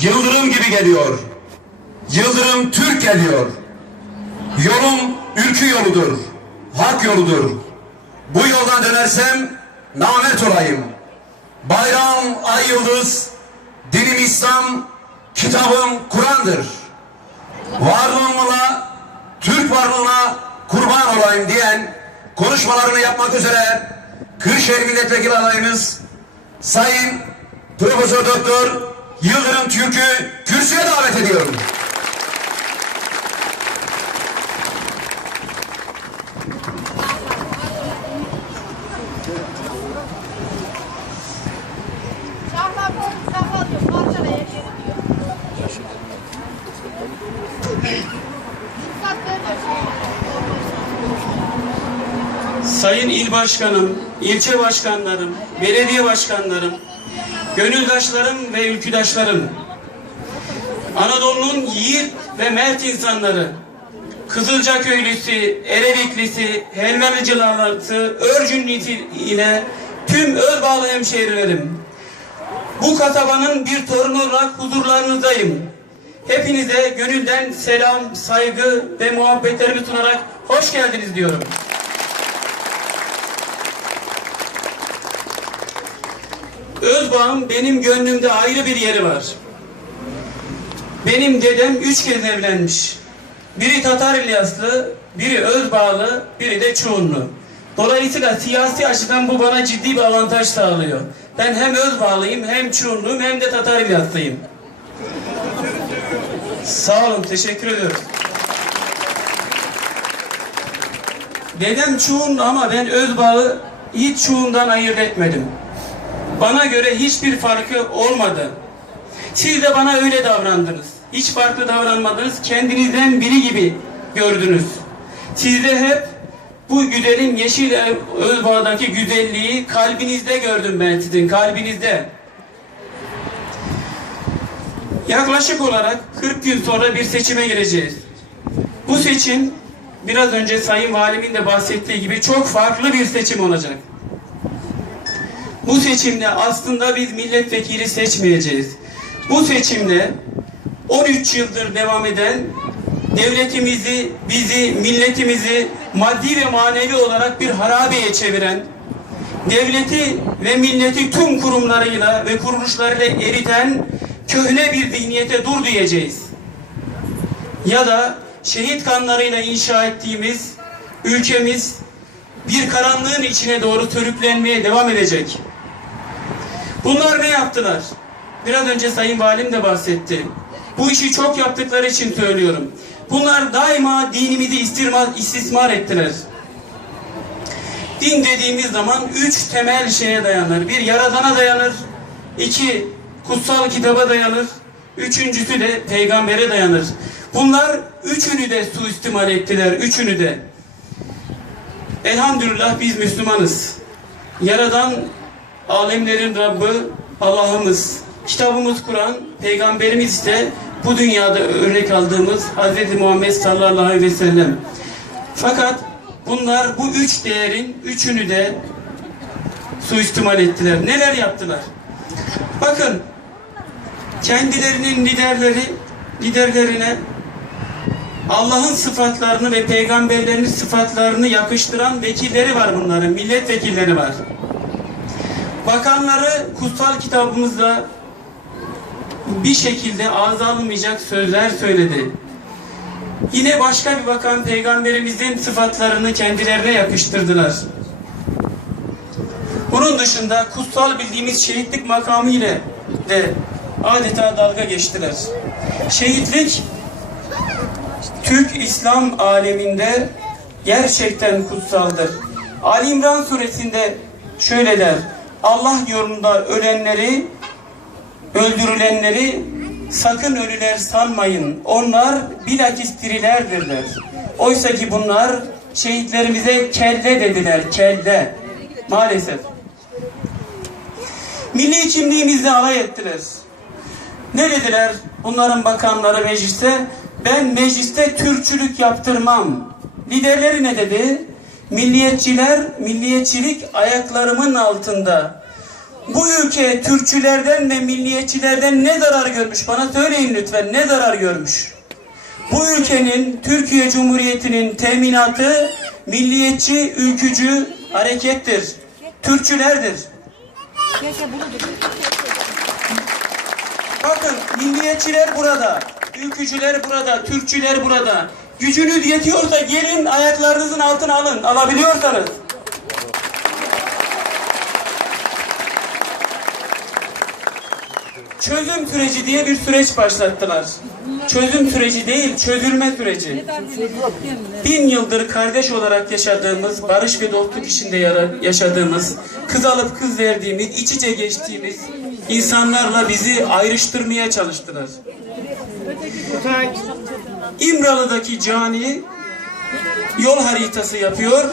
Yıldırım gibi geliyor. Yıldırım Türk geliyor. Yolum ülkü yoludur. Hak yoludur. Bu yoldan dönersem namet olayım. Bayram, ay yıldız, dinim İslam, kitabım Kur'an'dır. Varlığımla, Türk varlığına kurban olayım diyen konuşmalarını yapmak üzere Kırşehir Milletvekili adayımız Sayın Profesör Doktor Yıldırım Türk'ü kürsüye davet ediyorum. Sayın İl Başkanım, ilçe başkanlarım, belediye başkanlarım, gönüldaşlarım ve ülküdaşlarım, Anadolu'nun yiğit ve mert insanları, Kızılca köylüsü, Ereviklisi, Helvalıcılarlısı, Örcünlisi ile tüm Özbağlı hemşehrilerim. Bu kasabanın bir torunu olarak huzurlarınızdayım. Hepinize gönülden selam, saygı ve muhabbetlerimi sunarak hoş geldiniz diyorum. Özbağ'ın benim gönlümde ayrı bir yeri var. Benim dedem üç kez evlenmiş. Biri Tatar İlyaslı, biri Özbağlı, biri de Çuğunlu. Dolayısıyla siyasi açıdan bu bana ciddi bir avantaj sağlıyor. Ben hem Özbağlıyım, hem Çuğunluyum, hem de Tatar İlyaslıyım. Sağ olun, teşekkür ediyorum. Dedem Çuğun ama ben Özbağ'ı hiç Çuğun'dan ayırt etmedim. Bana göre hiçbir farkı olmadı. Siz de bana öyle davrandınız. Hiç farklı davranmadınız. Kendinizden biri gibi gördünüz. Sizde hep bu güzelim Yeşil Özbağ'daki güzelliği kalbinizde gördüm ben sizin, kalbinizde. Yaklaşık olarak 40 gün sonra bir seçime gireceğiz. Bu seçim biraz önce Sayın Valimin de bahsettiği gibi çok farklı bir seçim olacak. Bu seçimde aslında biz milletvekili seçmeyeceğiz. Bu seçimde 13 yıldır devam eden devletimizi, bizi, milletimizi maddi ve manevi olarak bir harabeye çeviren, devleti ve milleti tüm kurumlarıyla ve kuruluşlarıyla eriten köhne bir zihniyete dur diyeceğiz. Ya da şehit kanlarıyla inşa ettiğimiz ülkemiz bir karanlığın içine doğru sürüklenmeye devam edecek. Bunlar ne yaptılar? Biraz önce Sayın Valim de bahsetti. Bu işi çok yaptıkları için söylüyorum. Bunlar daima dinimizi istirma, istismar ettiler. Din dediğimiz zaman üç temel şeye dayanır. Bir yaradana dayanır. iki kutsal kitaba dayanır. Üçüncüsü de peygambere dayanır. Bunlar üçünü de suistimal ettiler. Üçünü de. Elhamdülillah biz Müslümanız. Yaradan alemlerin Rabbi Allah'ımız. Kitabımız Kur'an, Peygamberimiz ise bu dünyada örnek aldığımız Hz. Muhammed sallallahu aleyhi ve sellem. Fakat bunlar bu üç değerin üçünü de suistimal ettiler. Neler yaptılar? Bakın kendilerinin liderleri liderlerine Allah'ın sıfatlarını ve peygamberlerinin sıfatlarını yakıştıran vekilleri var bunların, milletvekilleri var. Bakanları kutsal kitabımızda bir şekilde ağza alınmayacak sözler söyledi. Yine başka bir bakan peygamberimizin sıfatlarını kendilerine yakıştırdılar. Bunun dışında kutsal bildiğimiz şehitlik makamı ile de adeta dalga geçtiler. Şehitlik Türk İslam aleminde gerçekten kutsaldır. Ali İmran suresinde şöyle der. Allah yolunda ölenleri, öldürülenleri sakın ölüler sanmayın. Onlar bilakis dirilerdirler. Oysa ki bunlar şehitlerimize kelle dediler, kelle. Maalesef. Milli kimliğimizle alay ettiler. Ne dediler bunların bakanları mecliste? Ben mecliste Türkçülük yaptırmam. Liderleri ne dedi? Milliyetçiler, milliyetçilik ayaklarımın altında. Bu ülke Türkçülerden ve milliyetçilerden ne zarar görmüş? Bana söyleyin lütfen ne zarar görmüş? Bu ülkenin, Türkiye Cumhuriyeti'nin teminatı milliyetçi, ülkücü harekettir. Türkçülerdir. Bakın milliyetçiler burada, ülkücüler burada, Türkçüler burada. Gücünüz yetiyorsa gelin ayaklarınızın altına alın, alabiliyorsanız. Çözüm süreci diye bir süreç başlattılar. Çözüm süreci değil, çözülme süreci. Bin yıldır kardeş olarak yaşadığımız, barış ve dostluk içinde yaşadığımız, kız alıp kız verdiğimiz, iç içe geçtiğimiz insanlarla bizi ayrıştırmaya çalıştılar. İmralı'daki cani yol haritası yapıyor.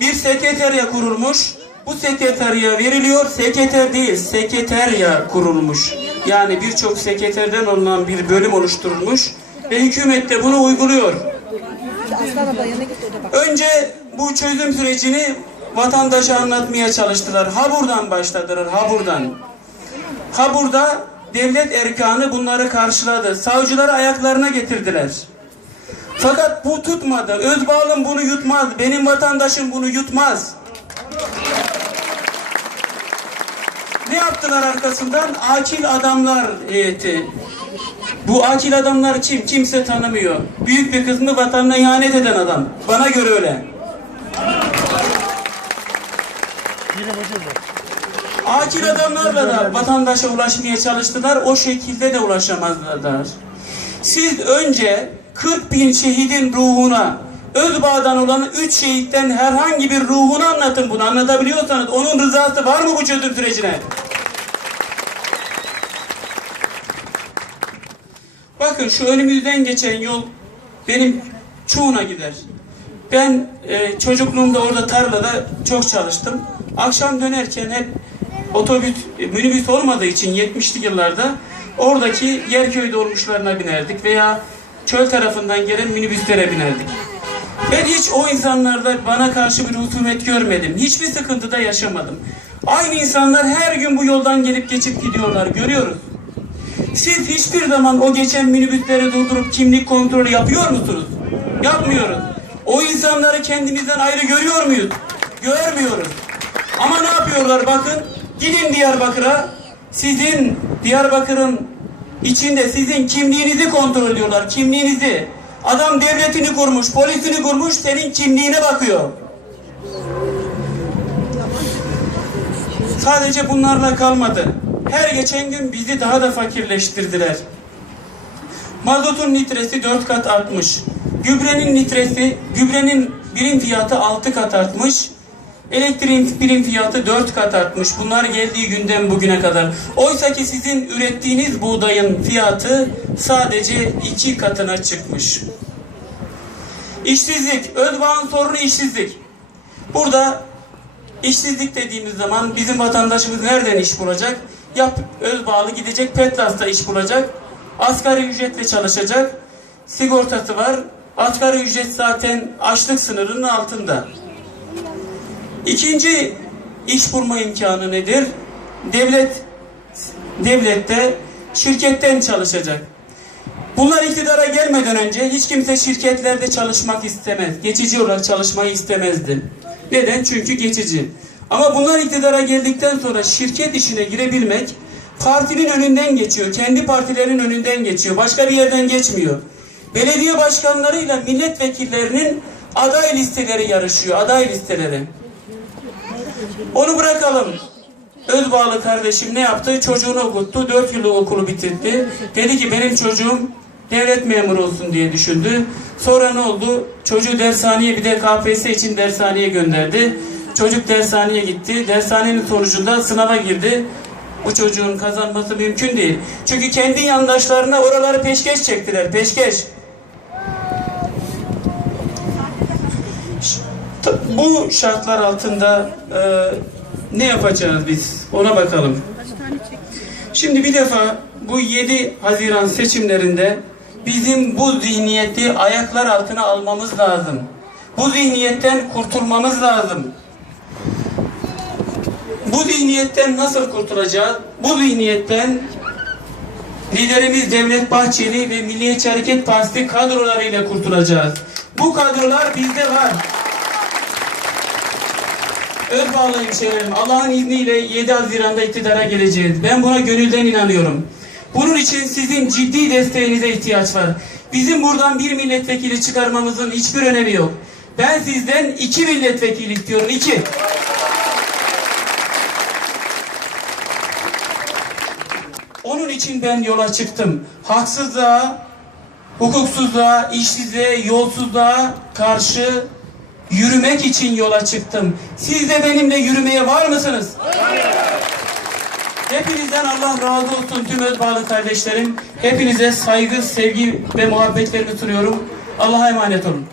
Bir sekreterya kurulmuş. Bu sekreterya veriliyor. Sekreter değil, sekreterya kurulmuş. Yani birçok sekreterden olunan bir bölüm oluşturulmuş. Ve hükümet de bunu uyguluyor. Önce bu çözüm sürecini vatandaşa anlatmaya çalıştılar. Ha buradan başladılar, ha buradan. Ha burada devlet erkanı bunları karşıladı. Savcıları ayaklarına getirdiler. Fakat bu tutmadı. Özbağlım bunu yutmaz. Benim vatandaşım bunu yutmaz. Ne yaptılar arkasından? Akil adamlar heyeti. Bu akil adamlar kim? Kimse tanımıyor. Büyük bir kısmı vatanına ihanet eden adam. Bana göre öyle. Akil adamlarla da vatandaşa ulaşmaya çalıştılar. O şekilde de ulaşamazlar. Siz önce 40 bin şehidin ruhuna, Özbağ'dan olan 3 şehitten herhangi bir ruhunu anlatın bunu. Anlatabiliyorsanız onun rızası var mı bu çözüm sürecine? Bakın şu önümüzden geçen yol benim çoğuna gider. Ben e, çocukluğumda orada tarlada çok çalıştım. Akşam dönerken hep otobüs, e, minibüs olmadığı için 70'li yıllarda oradaki Yerköy dolmuşlarına binerdik veya çöl tarafından gelen minibüslere binerdik. Ben hiç o insanlarda bana karşı bir husumet görmedim. Hiçbir sıkıntı da yaşamadım. Aynı insanlar her gün bu yoldan gelip geçip gidiyorlar. Görüyoruz. Siz hiçbir zaman o geçen minibüsleri durdurup kimlik kontrolü yapıyor musunuz? Yapmıyoruz. O insanları kendimizden ayrı görüyor muyuz? Görmüyoruz. Ama ne yapıyorlar bakın. Gidin Diyarbakır'a. Sizin Diyarbakır'ın içinde sizin kimliğinizi kontrol ediyorlar. Kimliğinizi. Adam devletini kurmuş, polisini kurmuş, senin kimliğine bakıyor. Sadece bunlarla kalmadı. Her geçen gün bizi daha da fakirleştirdiler. Mazotun litresi 4 kat artmış. Gübrenin litresi, gübrenin birim fiyatı 6 kat artmış. Elektriğin birim fiyatı 4 kat artmış. Bunlar geldiği günden bugüne kadar. Oysa ki sizin ürettiğiniz buğdayın fiyatı sadece 2 katına çıkmış. İşsizlik, Özbağ'ın sorunu işsizlik. Burada İşsizlik dediğimiz zaman bizim vatandaşımız nereden iş bulacak? Yap Özbağlı gidecek Petlas'ta iş bulacak. Asgari ücretle çalışacak. Sigortası var. Asgari ücret zaten açlık sınırının altında. İkinci iş bulma imkanı nedir? Devlet devlette şirketten çalışacak. Bunlar iktidara gelmeden önce hiç kimse şirketlerde çalışmak istemez. Geçici olarak çalışmayı istemezdi. Neden? Çünkü geçici. Ama bunlar iktidara geldikten sonra şirket işine girebilmek partinin önünden geçiyor. Kendi partilerin önünden geçiyor. Başka bir yerden geçmiyor. Belediye başkanlarıyla milletvekillerinin aday listeleri yarışıyor. Aday listeleri. Onu bırakalım. Özbağlı kardeşim ne yaptı? Çocuğunu okuttu. Dört yıllık okulu bitirdi. Dedi ki benim çocuğum devlet memuru olsun diye düşündü. Sonra ne oldu? Çocuğu dershaneye bir de KPSS için dershaneye gönderdi. Çocuk dershaneye gitti. Dershanenin sonucunda sınava girdi. Bu çocuğun kazanması mümkün değil. Çünkü kendi yandaşlarına oraları peşkeş çektiler. Peşkeş. Bu şartlar altında e, ne yapacağız biz? Ona bakalım. Şimdi bir defa bu 7 Haziran seçimlerinde bizim bu zihniyeti ayaklar altına almamız lazım. Bu zihniyetten kurtulmamız lazım. Bu zihniyetten nasıl kurtulacağız? Bu zihniyetten liderimiz Devlet Bahçeli ve Milliyetçi Hareket Partisi kadrolarıyla kurtulacağız. Bu kadrolar bizde var. Özbağlı hemşehrilerim, Allah'ın izniyle 7 Haziran'da iktidara geleceğiz. Ben buna gönülden inanıyorum. Bunun için sizin ciddi desteğinize ihtiyaç var. Bizim buradan bir milletvekili çıkarmamızın hiçbir önemi yok. Ben sizden iki milletvekili istiyorum, iki. Onun için ben yola çıktım. Haksızlığa, hukuksuzluğa, işsizliğe, yolsuzluğa karşı yürümek için yola çıktım. Siz de benimle yürümeye var mısınız? Hepinizden Allah razı olsun tüm Özbağlı kardeşlerim. Hepinize saygı, sevgi ve muhabbetlerimi sunuyorum. Allah'a emanet olun.